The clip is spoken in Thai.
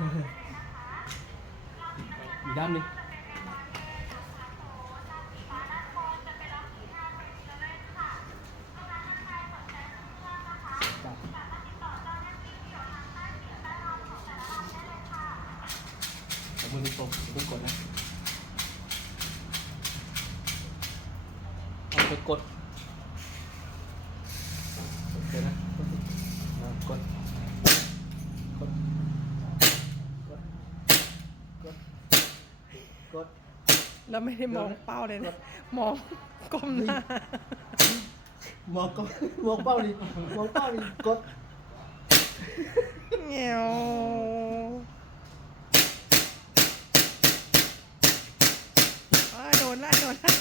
ำนี่จ้ะเอามือตรงๆเพิ่งกดนะเอาไปกดเดี๋ยวนะอ่ากด กด กด กด กด แล้วไม่ได้มองเป้าเลยนะ มองก้มหน้า มองก็มองเป้าดิมองเป้าดิกดเงี้ยวอ้าโดนละโดนละ